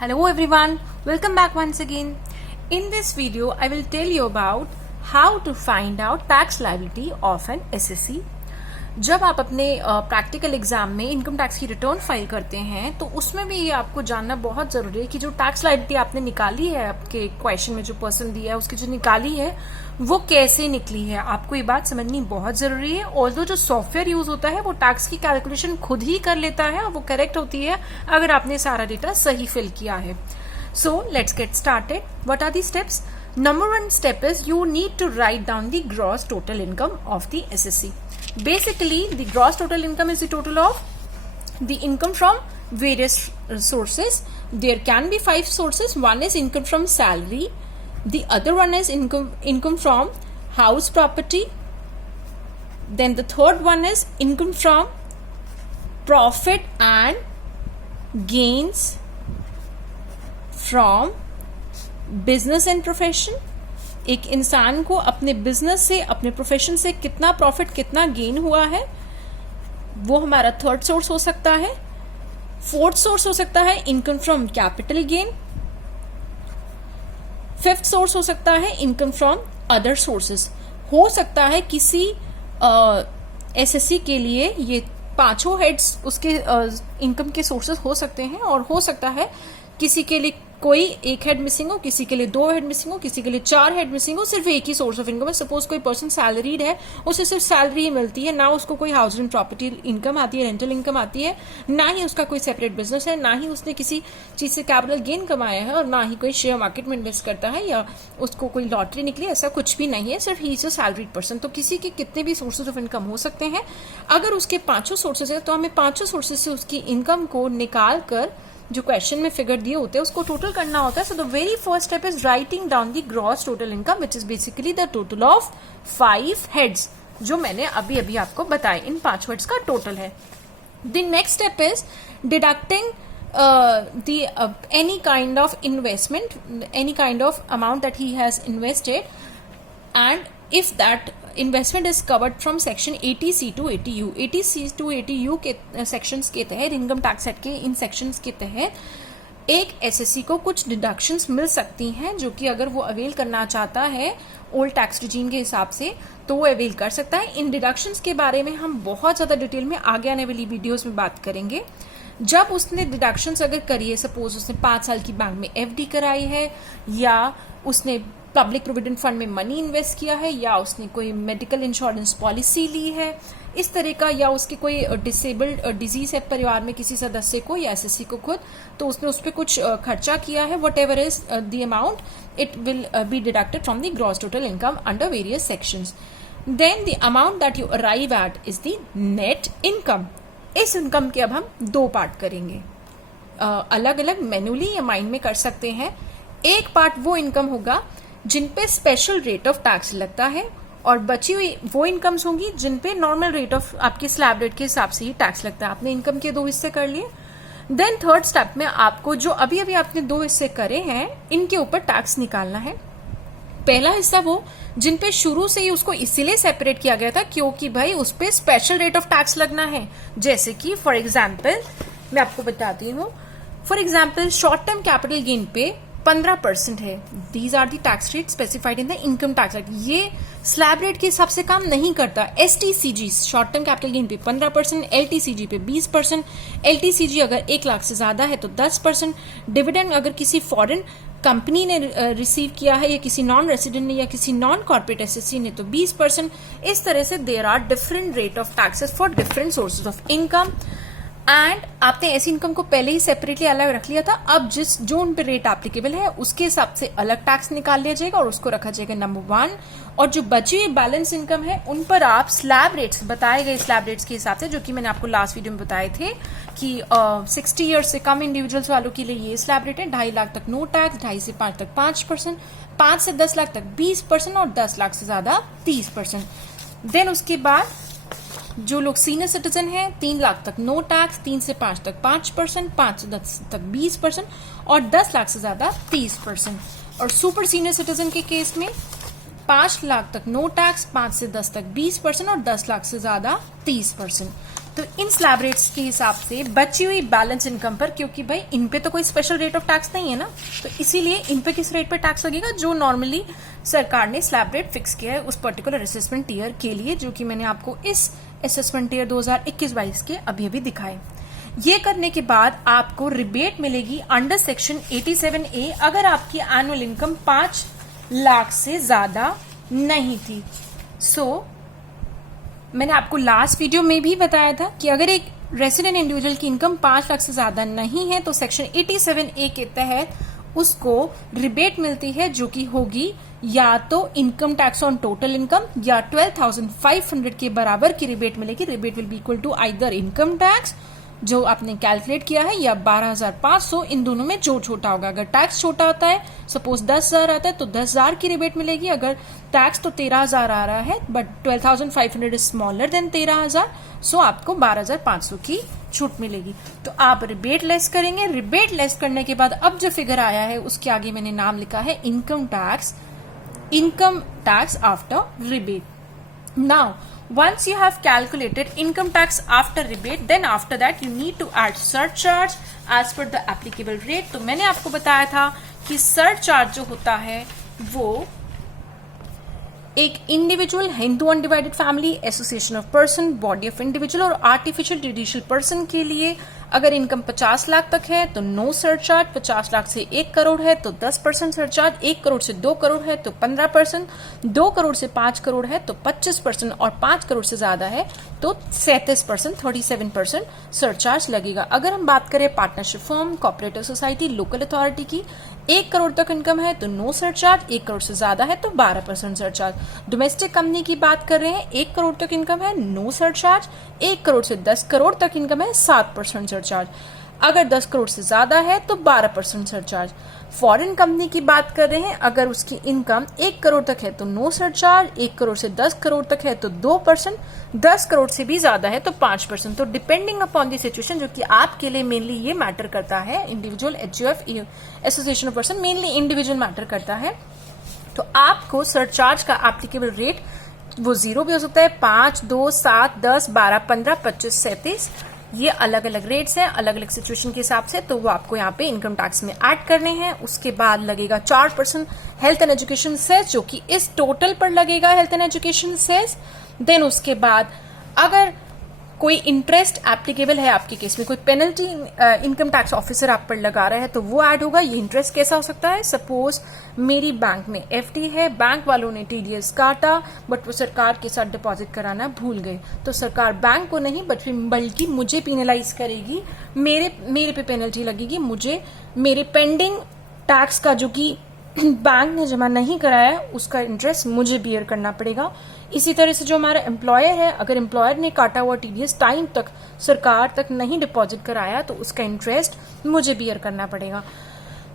Hello everyone, welcome back once again. In this video, I will tell you about how to find out tax liability of an SSC. जब आप अपने practical exam में income tax की return file करते हैं तो उसमें भी ये आपको जानना बहुत जरूरी है कि जो टैक्स लायबिलिटी आपने निकाली है, आपके क्वेश्चन में जो पर्सन दिया है उसकी जो निकाली है वो कैसे निकली है, आपको ये बात समझनी बहुत जरूरी है। ऑल्दो जो सॉफ्टवेयर यूज होता है वो टैक्स की कैलकुलेशन खुद ही कर लेता है और वो करेक्ट होती है अगर आपने सारा डेटा सही फिल किया है। So let's get started. What are the steps? Number one step is you need to write down the gross total income of the SSC. Basically, the gross total income is the total of the income from various sources. There can be 5 sources. One is income from salary. The other one is income from house property. Then the third one is income from profit and gains from business and profession. एक इंसान को अपने business से, अपने profession से कितना profit, कितना gain हुआ है, वो हमारा थर्ड सोर्स हो सकता है। फोर्थ सोर्स हो सकता है income from capital gain. Fifth source हो सकता है इनकम फ्रॉम अदर सोर्सेस। हो सकता है किसी एसएससी के लिए ये पांचों हेड्स उसके इनकम के सोर्सेस हो सकते हैं, और हो सकता है किसी के लिए कोई एक हेड मिसिंग हो, किसी के लिए 2 हेड मिसिंग हो, किसी के लिए 4 हेड मिसिंग हो, सिर्फ एक ही सोर्स ऑफ इनकम है। सपोज कोई पर्सन सैलरीड है, उसे सिर्फ सैलरी ही मिलती है, ना उसको कोई हाउसिंग प्रॉपर्टी इनकम आती है, रेंटल इनकम आती है, ना ही उसका कोई सेपरेट बिजनेस है, ना ही उसने किसी चीज से कैपिटल गेन कमाया है, और ना ही कोई शेयर मार्केट में इन्वेस्ट करता है, या उसको कोई लॉटरी निकली, ऐसा कुछ भी नहीं है, सिर्फ he is a salaried person. तो किसी के कितने भी सोर्सेज ऑफ इनकम हो सकते हैं। अगर उसके पांचों सोर्सेज है तो हमें पांचों सोर्सेज से उसकी इनकम को निकाल कर जो क्वेश्चन में फिगर दिए होते हैं उसको टोटल करना होता है। So the very first step is writing down the gross total income which is basically the total of 5 heads जो मैंने अभी अभी आपको बताए, इन 5 हेड्स का टोटल है। The next step is deducting any kind of investment, any kind of amount that he has invested, and if that investment is covered from section 80C to 80U. 80C to 80U के sections के तहत, income tax act के इन sections के तहत एक SSC को कुछ deductions मिल सकती हैं, जो कि अगर वो अवेल करना चाहता है ओल्ड टैक्स रिजीम के हिसाब से तो वो अवेल कर सकता है। इन डिडक्शंस के बारे में हम बहुत ज़्यादा डिटेल में आगे आने वाली वीडियोस में बात करेंगे। जब उसने डिडक्शंस अगर करी है, सपोज उसने 5 साल की बैंक में एफडी कराई है, या उसने पब्लिक प्रोविडेंट फंड में मनी इन्वेस्ट किया है, या उसने कोई मेडिकल इंश्योरेंस पॉलिसी ली है इस तरह का, या उसके कोई डिसेबल्ड डिजीज है परिवार में किसी सदस्य को या एसएससी को खुद, तो उसने उस पर कुछ खर्चा किया है, whatever is the amount, it will be deducted from the gross total income under various sections. Then the amount that you arrive at is the net income. इस इनकम के अब हम 2 पार्ट करेंगे, अलग अलग मैन्युअली या mind में कर सकते हैं। एक पार्ट वो इनकम होगा जिन पे स्पेशल रेट ऑफ टैक्स लगता है, और बची हुई वो इनकम्स होंगी जिन पे नॉर्मल रेट ऑफ आपके स्लैब रेट के हिसाब से ही टैक्स लगता है। आपने इनकम के 2 हिस्से कर लिए। देन थर्ड स्टेप में आपको जो अभी अभी आपने 2 हिस्से करे हैं इनके ऊपर टैक्स निकालना है। पहला हिस्सा वो जिन पे शुरू से ही उसको इसीलिए सेपरेट किया गया था क्योंकि भाई उस पे स्पेशल रेट ऑफ टैक्स लगना है। जैसे कि फॉर एग्जाम्पल मैं आपको बताती हूँ, for example short term capital gain पे 15% है। These are the tax rate specified in the income tax act. ये स्लैब रेट के हिसाब से काम नहीं करता। STCG short term capital gain पे 15%, एलटीसीजी पे 20%, एलटीसीजी अगर 1 लाख से ज्यादा है तो 10%, डिविडेंड अगर किसी फॉरेन कंपनी ने रिसीव किया है, या किसी नॉन रेसिडेंट ने, या किसी नॉन कॉर्पोरेट एसएससी ने, तो 20%। इस तरह से there are different rate of taxes for different sources of income, and आपने ऐसी इनकम को पहले ही सेपरेटली अलग रख लिया था। अब जो उन पे रेट एप्लीकेबल है उसके हिसाब से अलग टैक्स निकाल लिया जाएगा और उसको रखा जाएगा नंबर 1। और जो बची हुई बैलेंस इनकम है उन पर आप स्लैब रेट्स, बताए गए स्लैब रेट्स के हिसाब से, जो कि मैंने आपको लास्ट वीडियो में बताए थे कि 60 ईयर्स से कम इंडिविजुअल्स वालों के लिए ये स्लैब रेट है। 2.5 लाख तक नो टैक्स, 2.5 से 5 तक 5%, 5 से 10 लाख तक 20%, और 10 लाख से ज्यादा 30%। देन उसके बाद जो लोग सीनियर सिटीजन हैं 3 लाख तक नो टैक्स, 3 से 5 तक 5%, 5 से 10 तक 20%, और 10 लाख से ज्यादा 30%। और सुपर सीनियर सिटीजन के केस में 5 लाख तक नो टैक्स, 5 से 10 तक 20%, और 10 लाख से ज्यादा 30%। तो इन स्लैब रेट्स के हिसाब से बची हुई बैलेंस इनकम पर, क्योंकि भाई इन पे तो कोई स्पेशल रेट ऑफ टैक्स नहीं है ना, तो इसीलिए इन पे किस रेट पे टैक्स लगेगा, जो नॉर्मली सरकार ने स्लैब रेट फिक्स किया है उस पर्टिकुलर असेसमेंट ईयर के लिए, जो कि मैंने आपको इस असेसमेंट ईयर 2021-22 के अभी अभी दिखाए। ये करने के बाद आपको रिबेट मिलेगी अंडर सेक्शन 87A अगर आपकी एनुअल इनकम 5 लाख से ज्यादा नहीं थी। मैंने आपको लास्ट वीडियो में भी बताया था कि अगर एक रेसिडेंट इंडिविजुअल की इनकम 5 लाख से ज्यादा नहीं है तो सेक्शन 87A के तहत उसको रिबेट मिलती है, जो कि होगी या तो income tax on total income या 12,500 के बराबर की रिबेट मिलेगी। Rebate will be equal to either income tax जो आपने कैलकुलेट किया है या 12,500, इन दोनों में जो छोटा होगा। अगर टैक्स छोटा होता है, सपोज 10,000 आता है तो 10,000 की रिबेट मिलेगी। अगर टैक्स तो 13,000 आ रहा है बट 12,500 इज स्मॉलर देन 13,000, सो आपको 12,500 की छूट मिलेगी। तो आप रिबेट लेस करेंगे। रिबेट लेस करने के बाद अब जो फिगर आया है उसके आगे मैंने नाम लिखा है income tax after rebate. Now once you have calculated income tax after rebate, then after that you need to add surcharge as per the applicable rate। तो मैंने आपको बताया था कि surcharge जो होता है वो एक individual, Hindu undivided family, association of person, body of individual और आर्टिफिशियल जुडिशियल पर्सन के लिए अगर इनकम 50 लाख तक है तो नो सरचार्ज, 50 लाख से 1 करोड़ है तो 10% सरचार्ज, 1 करोड़ से 2 करोड़ है तो 15%, 2 करोड़ से 5 करोड़ है तो 25% और 5 करोड़ से ज्यादा है तो 37%, 37% सरचार्ज लगेगा। अगर हम बात करें partnership firm, cooperative society, local authority की, 1 करोड़ तक इनकम है तो नो सरचार्ज, 1 करोड़ से ज्यादा है तो 12% सरचार्ज। डोमेस्टिक कंपनी की बात कर रहे हैं, 1 करोड़ तक इनकम है नो सरचार्ज, 1 करोड़ से 10 करोड़ तक इनकम है 7% सरचार्ज, अगर 10 करोड़ से ज्यादा है तो 12% सरचार्ज। फॉरेन कंपनी की बात कर रहे हैं, अगर उसकी इनकम 1 करोड़ तक है तो नो सरचार्ज, 1 करोड़ से 10 करोड़ तक है तो 2%, 10 करोड़ से भी ज्यादा है तो 5%। तो डिपेंडिंग अपॉन द सिचुएशन, जो कि आपके लिए मेनली ये मैटर करता है, individual, HUF, association of person, mainly individual matter करता है, तो आपको सरचार्ज का एप्लीकेबल रेट वो 0 भी हो सकता है, 5, 2, 7, 10, 12, 15, 25, 37, ये अलग अलग रेट्स हैं अलग अलग सिचुएशन के हिसाब से, तो वो आपको यहाँ पे इनकम टैक्स में ऐड करने हैं। उसके बाद लगेगा 4% हेल्थ एंड एजुकेशन सेस, जो कि इस टोटल पर लगेगा health and education cess. Then उसके बाद अगर कोई इंटरेस्ट एप्लीकेबल है आपके केस में, कोई पेनल्टी इनकम टैक्स ऑफिसर आप पर लगा रहा है तो वो ऐड होगा। ये इंटरेस्ट कैसा हो सकता है, सपोज मेरी बैंक में एफडी है, बैंक वालों ने टीडीएस काटा बट वो सरकार के साथ डिपॉजिट कराना भूल गए, तो सरकार बैंक को नहीं बल्कि मुझे पेनलाइज करेगी, मेरे पे पेनल्टी लगेगी, मुझे मेरे पेंडिंग टैक्स का जो कि बैंक ने जमा नहीं कराया उसका इंटरेस्ट मुझे बियर करना पड़ेगा। इसी तरह से जो हमारा एम्प्लॉयर है, अगर एम्प्लॉयर ने काटा हुआ टीडीएस टाइम तक सरकार तक नहीं डिपॉजिट कराया तो उसका इंटरेस्ट मुझे बियर करना पड़ेगा।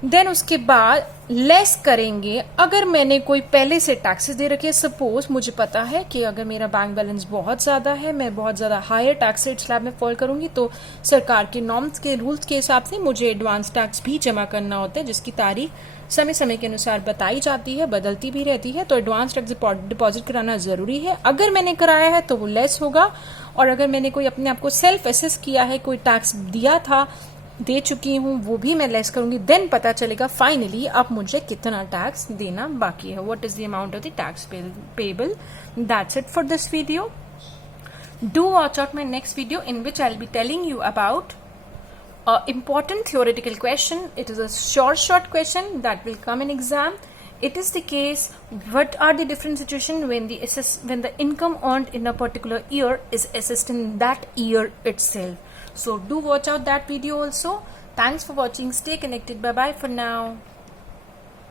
देन उसके बाद लेस करेंगे, अगर मैंने कोई पहले से टैक्सेस दे रखे, सपोज मुझे पता है कि अगर मेरा बैंक बैलेंस बहुत ज्यादा है, मैं बहुत ज्यादा हायर टैक्स रेट स्लैब में फॉल करूंगी, तो सरकार के नॉर्म्स के रूल्स के हिसाब से मुझे एडवांस टैक्स भी जमा करना होता है, जिसकी तारीख समय समय के अनुसार बताई जाती है, बदलती भी रहती है, तो एडवांस टैक्स डिपॉजिट कराना जरूरी है। अगर मैंने कराया है तो वो लेस होगा, और अगर मैंने कोई अपने आप को सेल्फ एसेस किया है, कोई टैक्स दिया था, दे चुकी हूँ, वो भी मैं लेस करूंगी। देन पता चलेगा फाइनली अब मुझे कितना टैक्स देना बाकी है, what is the amount of the tax payable. That's it for this video. Do watch out my next video in which I will be telling you about important theoretical question. It is a short question that will come in exam. It is the case, what are the different situations when the income earned in a particular year is assessed in that year itself. So do watch out that video also. Thanks for watching. Stay connected. Bye bye for now.